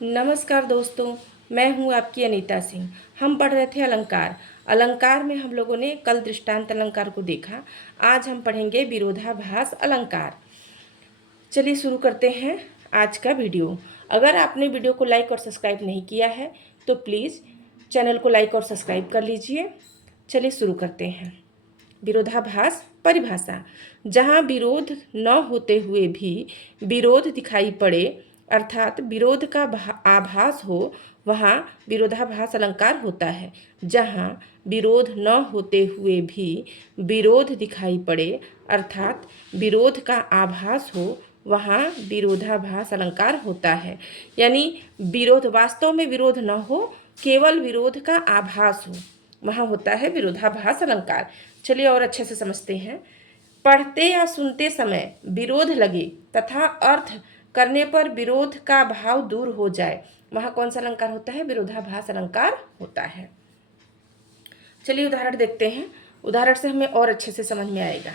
नमस्कार दोस्तों, मैं हूँ आपकी अनीता सिंह। हम पढ़ रहे थे अलंकार। अलंकार में हम लोगों ने कल दृष्टांत अलंकार को देखा। आज हम पढ़ेंगे विरोधाभास अलंकार। चलिए शुरू करते हैं आज का वीडियो। अगर आपने वीडियो को लाइक और सब्सक्राइब नहीं किया है तो प्लीज़ चैनल को लाइक और सब्सक्राइब कर लीजिए। चलिए शुरू करते हैं। विरोधाभास परिभाषा: जहाँ विरोध न होते हुए भी विरोध दिखाई पड़े अर्थात विरोध का आभास हो, वहाँ विरोधाभास अलंकार होता है। जहाँ विरोध न होते हुए भी विरोध दिखाई पड़े अर्थात विरोध का आभास हो, वहाँ विरोधाभास अलंकार होता है। यानी विरोध, वास्तव में विरोध न हो, केवल विरोध का आभास हो, वहाँ होता है विरोधाभास अलंकार। चलिए और अच्छे से समझते हैं। पढ़ते या सुनते समय विरोध लगे तथा अर्थ करने पर विरोध का भाव दूर हो जाए, वहाँ कौन सा अलंकार होता है? विरोधाभास अलंकार होता है। चलिए उदाहरण देखते हैं। उदाहरण से हमें और अच्छे से समझ में आएगा।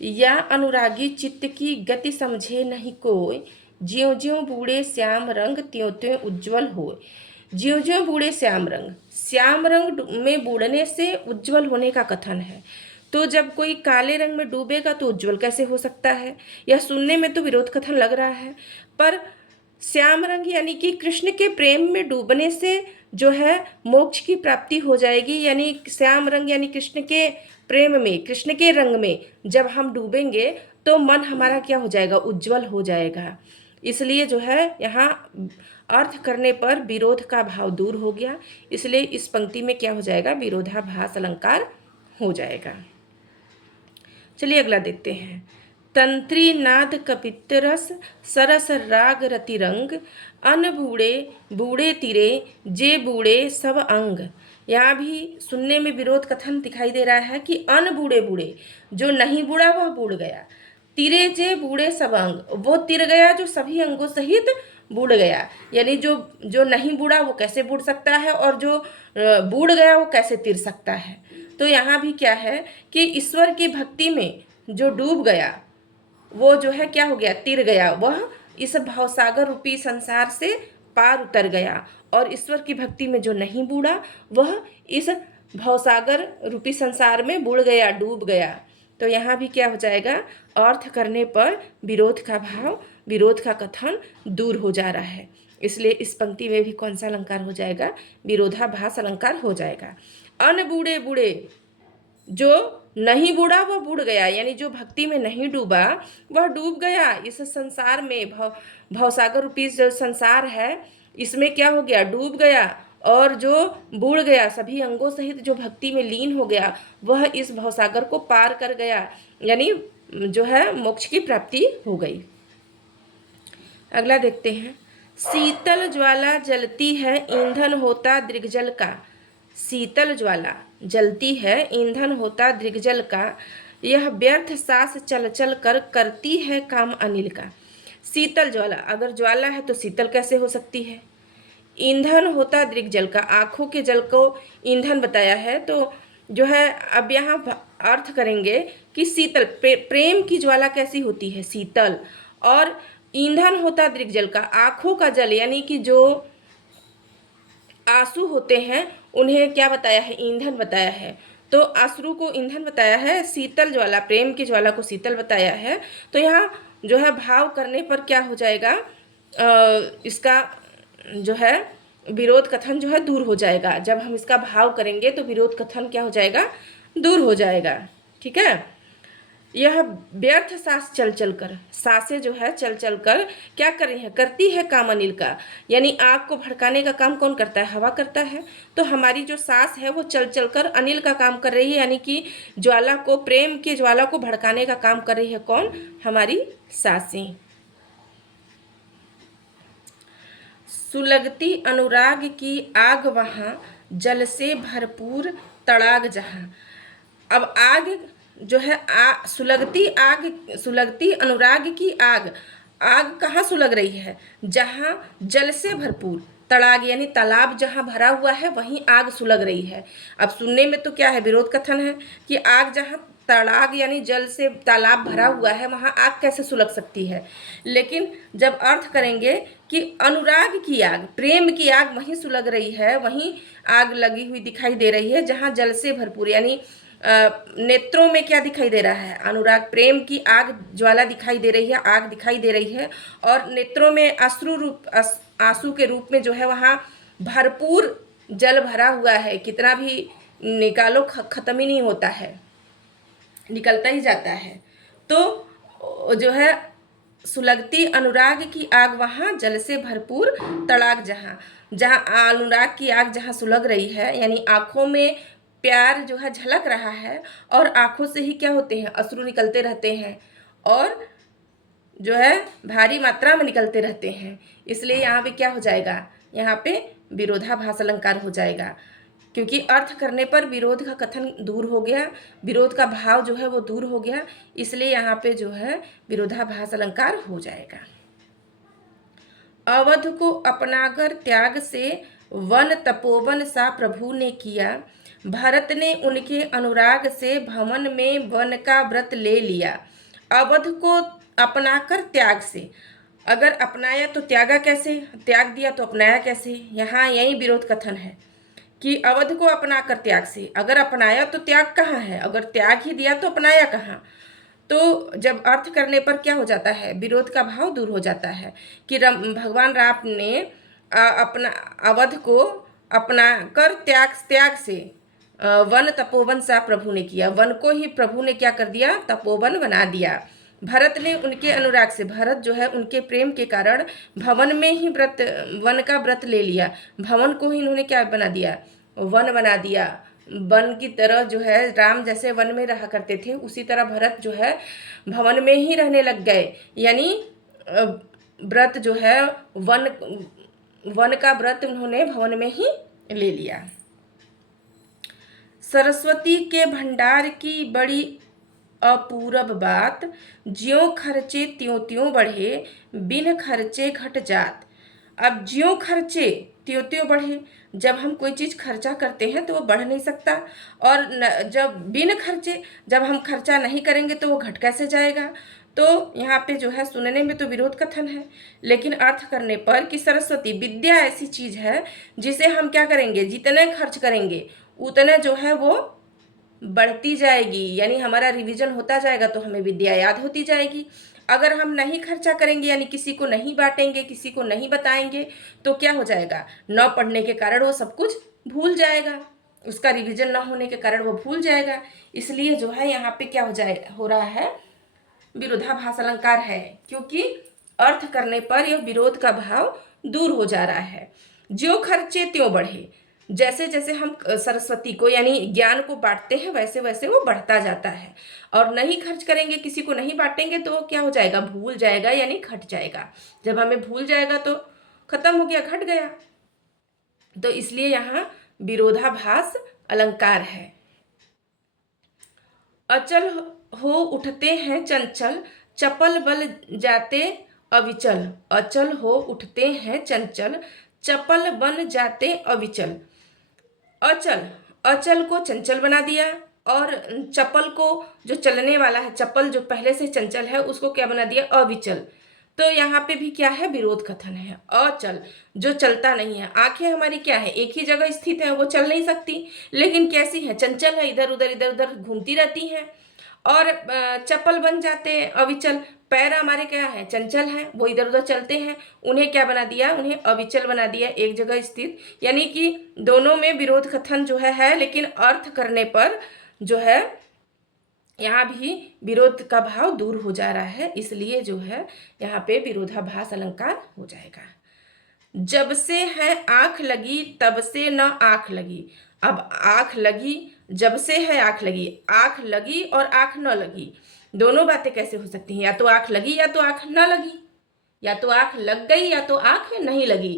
या अनुरागी चित्त की गति समझे नहीं कोई, ज्यों ज्यों बूढ़े श्याम रंग त्यों त्यों उज्ज्वल होए। ज्यों ज्यों बूढ़े श्याम रंग, श्याम रंग में बूढ़ने से उज्ज्वल होने का कथन है। तो जब कोई काले रंग में डूबेगा तो उज्ज्वल कैसे हो सकता है? यह सुनने में तो विरोध कथन लग रहा है, पर श्याम रंग यानी कि कृष्ण के प्रेम में डूबने से जो है मोक्ष की प्राप्ति हो जाएगी। यानी श्याम रंग यानी कृष्ण के प्रेम में, कृष्ण के रंग में जब हम डूबेंगे तो मन हमारा क्या हो जाएगा? उज्जवल हो जाएगा। इसलिए जो है यहाँ अर्थ करने पर विरोध का भाव दूर हो गया, इसलिए इस पंक्ति में क्या हो जाएगा? विरोधाभास अलंकार हो जाएगा। चलिए अगला देखते हैं। तंत्री नाद कपितरस सरस राग रतिरंग, अन बूढ़े बूढ़े तिरे जे बूढ़े सब अंग। यहाँ भी सुनने में विरोध कथन दिखाई दे रहा है कि अन बूढ़े बूढ़े, जो नहीं बूढ़ा वह बूढ़ गया। तिरे जे बूढ़े सब अंग, वो तिर गया जो सभी अंगों सहित बूढ़ गया। यानी जो जो नहीं बूढ़ा वो कैसे बूढ़ सकता है, और जो बूढ़ गया वो कैसे तिर सकता है। तो यहाँ भी क्या है कि ईश्वर की भक्ति में जो डूब गया वो जो है क्या हो गया? तिर गया। वह इस भवसागर रूपी संसार से पार उतर गया। और ईश्वर की भक्ति में जो नहीं बूढ़ा वह इस भवसागर रूपी संसार में बुड़ गया, डूब गया। तो यहाँ भी क्या हो जाएगा? अर्थ करने पर विरोध का भाव, विरोध का कथन दूर हो जा रहा है। इसलिए इस पंक्ति में भी कौन सा अलंकार हो जाएगा? विरोधाभास अलंकार हो जाएगा। अन बूढ़े बूढ़े, जो नहीं बूढ़ा वह बूढ़ गया। यानी जो भक्ति में नहीं डूबा वह डूब गया। इस संसार में भवसागर रूपी जो संसार है इसमें क्या हो गया? डूब गया। और जो बूढ़ गया, सभी अंगों सहित जो भक्ति में लीन हो गया, वह इस भवसागर को पार कर गया। यानी जो है मोक्ष की प्राप्ति हो गई। अगला देखते हैं। शीतल ज्वाला जलती है, ईंधन होता दृग्जल का। शीतल ज्वाला जलती है, ईंधन होता दृग्जल का। यह व्यर्थ सांस चल चल कर करती है काम अनिल का। शीतल ज्वाला, अगर ज्वाला है तो शीतल कैसे हो सकती है? ईंधन होता दृग्जल का, आँखों के जल को ईंधन बताया है। तो जो है अब यहाँ अर्थ करेंगे कि शीतल, प्रेम की ज्वाला कैसी होती है? शीतल। और ईंधन होता दृग्जल का, आँखों का जल यानी कि जो आंसू होते हैं उन्हें क्या बताया है? ईंधन बताया है। तो अश्रु को ईंधन बताया है, शीतल ज्वाला, प्रेम की ज्वाला को शीतल बताया है। तो यहाँ जो है भाव करने पर क्या हो जाएगा? इसका जो है विरोध कथन जो है दूर हो जाएगा। जब हम इसका भाव करेंगे तो विरोध कथन क्या हो जाएगा? दूर हो जाएगा। ठीक है। यह व्यर्थ सांस चल चल कर, सांसें जो है चल चल कर क्या कर रही है? करती है काम अनिल का। यानी आग को भड़काने का काम कौन करता है? हवा करता है। तो हमारी जो सांस है वो चल चल कर अनिल का काम कर रही है। यानी कि ज्वाला को, प्रेम की ज्वाला को भड़काने का काम कर रही है कौन? हमारी सांसें। सुलगती अनुराग की आग वहाँ, जल से भरपूर तड़ाग जहाँ। अब आग जो है सुलगती आग, सुलगती अनुराग की आग, आग कहाँ सुलग रही है? जहाँ जल से भरपूर तड़ाग यानी तालाब जहाँ भरा हुआ है वहीं आग सुलग रही है। अब सुनने में तो क्या है? विरोध कथन है कि आग जहाँ तड़ाग यानी जल से तालाब भरा हुआ है, वहाँ आग कैसे सुलग सकती है। लेकिन जब अर्थ करेंगे कि अनुराग की आग, प्रेम की आग वहीं सुलग रही है, वहीं आग लगी हुई दिखाई दे रही है जहाँ जल से भरपूर, यानी नेत्रों में क्या दिखाई दे रहा है, अनुराग प्रेम की आग ज्वाला दिखाई दे रही है, आग दिखाई दे रही है, और नेत्रों में आंसू के रूप में जो है वहाँ भरपूर जल भरा हुआ है। कितना भी निकालो खत्म ही नहीं होता है, निकलता ही जाता है। तो जो है सुलगती अनुराग की आग वहाँ जल से भरपूर तड़ाग, जहाँ जहाँ अनुराग की आग जहाँ सुलग रही है, यानी आँखों में प्यार जो है झलक रहा है, और आँखों से ही क्या होते हैं, अश्रु निकलते रहते हैं, और जो है भारी मात्रा में निकलते रहते हैं। इसलिए यहाँ पे क्या हो जाएगा, यहाँ पे विरोधाभास अलंकार हो जाएगा, क्योंकि अर्थ करने पर विरोध का कथन दूर हो गया, विरोध का भाव जो है वो दूर हो गया, इसलिए यहाँ पे जो है विरोधाभास अलंकार हो जाएगा। अवध को अपनाकर त्याग से वन तपोवन सा प्रभु ने किया, भरत ने उनके अनुराग से भवन में वन का व्रत ले लिया। अवध को अपनाकर त्याग से, अगर अपनाया तो त्यागा कैसे, त्याग दिया तो अपनाया कैसे, यहाँ यही विरोध कथन है कि अवध को अपनाकर त्याग से, अगर अपनाया तो त्याग कहाँ है, अगर त्याग ही दिया तो अपनाया कहाँ। तो जब अर्थ करने पर क्या हो जाता है, विरोध का भाव दूर हो जाता है कि भगवान राम ने अपना अवध को अपना कर त्याग से वन तपोवन सा प्रभु ने किया, वन को ही प्रभु ने क्या कर दिया, तपोवन बना दिया। भरत ने उनके अनुराग से, भरत जो है उनके प्रेम के कारण भवन में ही व्रत, वन का व्रत ले लिया, भवन को ही इन्होंने क्या बना दिया, वन बना दिया। वन की तरह जो है राम जैसे वन में रहा करते थे, उसी तरह भरत जो है भवन में ही रहने लग गए, यानी व्रत जो है वन का व्रत उन्होंने भवन में ही ले लिया। सरस्वती के भंडार की बड़ी अपूरब बात, ज्यों खर्चे त्यों त्यों बढ़े, बिन खर्चे घट जात। अब ज्यों खर्चे त्यों त्यों बढ़े, जब हम कोई चीज़ खर्चा करते हैं तो वो बढ़ नहीं सकता, और जब बिन खर्चे, जब हम खर्चा नहीं करेंगे तो वो घट कैसे जाएगा। तो यहाँ पे जो है सुनने में तो विरोध कथन है, लेकिन अर्थ करने पर कि सरस्वती विद्या ऐसी चीज़ है जिसे हम क्या करेंगे, जितने खर्च करेंगे उतने जो है वो बढ़ती जाएगी, यानी हमारा रिवीजन होता जाएगा तो हमें विद्या याद होती जाएगी। अगर हम नहीं खर्चा करेंगे, यानी किसी को नहीं बांटेंगे, किसी को नहीं बताएंगे, तो क्या हो जाएगा, न पढ़ने के कारण वो सब कुछ भूल जाएगा, उसका रिवीजन न होने के कारण वो भूल जाएगा। इसलिए जो है यहाँ पे क्या हो रहा है, विरोधाभास अलंकार है, क्योंकि अर्थ करने पर यह विरोध का भाव दूर हो जा रहा है। ज्यों खर्चे त्यों बढ़े, जैसे जैसे हम सरस्वती को यानी ज्ञान को बांटते हैं वैसे वैसे वो बढ़ता जाता है, और नहीं खर्च करेंगे, किसी को नहीं बांटेंगे तो क्या हो जाएगा, भूल जाएगा, यानी घट जाएगा। जब हमें भूल जाएगा तो खत्म हो गया, घट गया। तो इसलिए यहाँ विरोधाभास अलंकार है। अचल हो उठते हैं चंचल, चपल बल जाते अविचल। अचल हो उठते हैं चंचल, चपल बन जाते अविचल। अचल, अचल को चंचल बना दिया, और चपल को, जो चलने वाला है, चपल जो पहले से चंचल है उसको क्या बना दिया, अविचल। तो यहाँ पे भी क्या है, विरोध कथन है। अचल जो चलता नहीं है, आंखें हमारी क्या है, एक ही जगह स्थित है, वो चल नहीं सकती, लेकिन कैसी है, चंचल है, इधर उधर घूमती रहती हैं। और चपल बन जाते अविचल, पैर हमारे क्या है, चंचल है, वो इधर उधर चलते हैं, उन्हें क्या बना दिया, उन्हें अविचल बना दिया, एक जगह स्थित। यानी कि दोनों में विरोध कथन जो है, लेकिन अर्थ करने पर जो है यहाँ भी विरोध का भाव दूर हो जा रहा है, इसलिए जो है यहाँ पे विरोधाभास अलंकार हो जाएगा। जब से है आँख लगी तब से न आँख लगी। अब आँख लगी, जब से है आँख लगी, आँख लगी और आँख न लगी, दोनों बातें कैसे हो सकती हैं, या तो आँख लगी या तो आँख न लगी, या तो आँख लग गई या तो आँख नहीं लगी।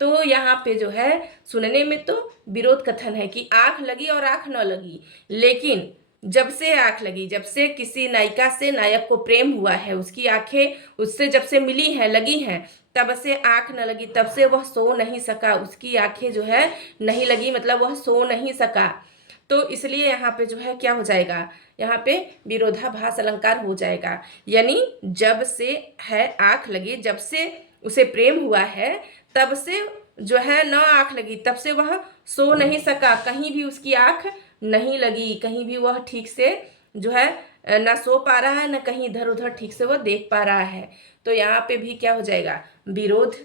तो यहाँ पे जो है सुनने में तो विरोध कथन है कि आँख लगी और आँख न लगी, लेकिन जब से आँख लगी, जब से किसी नायिका से नायक को प्रेम हुआ है, उसकी आंखें उससे जब से मिली हैं, लगी हैं, तब से आँख न लगी, तब से वह सो नहीं सका, उसकी आंखें जो है नहीं लगी, मतलब वह सो नहीं सका। तो इसलिए यहाँ पे जो है क्या हो जाएगा, यहाँ पे विरोधाभास अलंकार हो जाएगा। यानी जब से है आँख लगी, जब से उसे प्रेम हुआ है, तब से जो है न आँख लगी, तब से वह सो नहीं सका, कहीं भी उसकी आँख नहीं लगी, कहीं भी वह ठीक से जो है ना सो पा रहा है, ना कहीं इधर उधर ठीक से वह देख पा रहा है। तो यहाँ पे भी क्या हो जाएगा, विरोध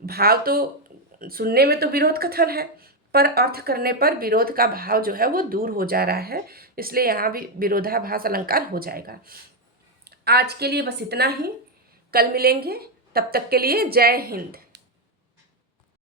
भाव तो सुनने में तो विरोध कथन है, पर अर्थ करने पर विरोध का भाव जो है वो दूर हो जा रहा है, इसलिए यहाँ भी विरोधाभास अलंकार हो जाएगा। आज के लिए बस इतना ही, कल मिलेंगे, तब तक के लिए जय हिंद।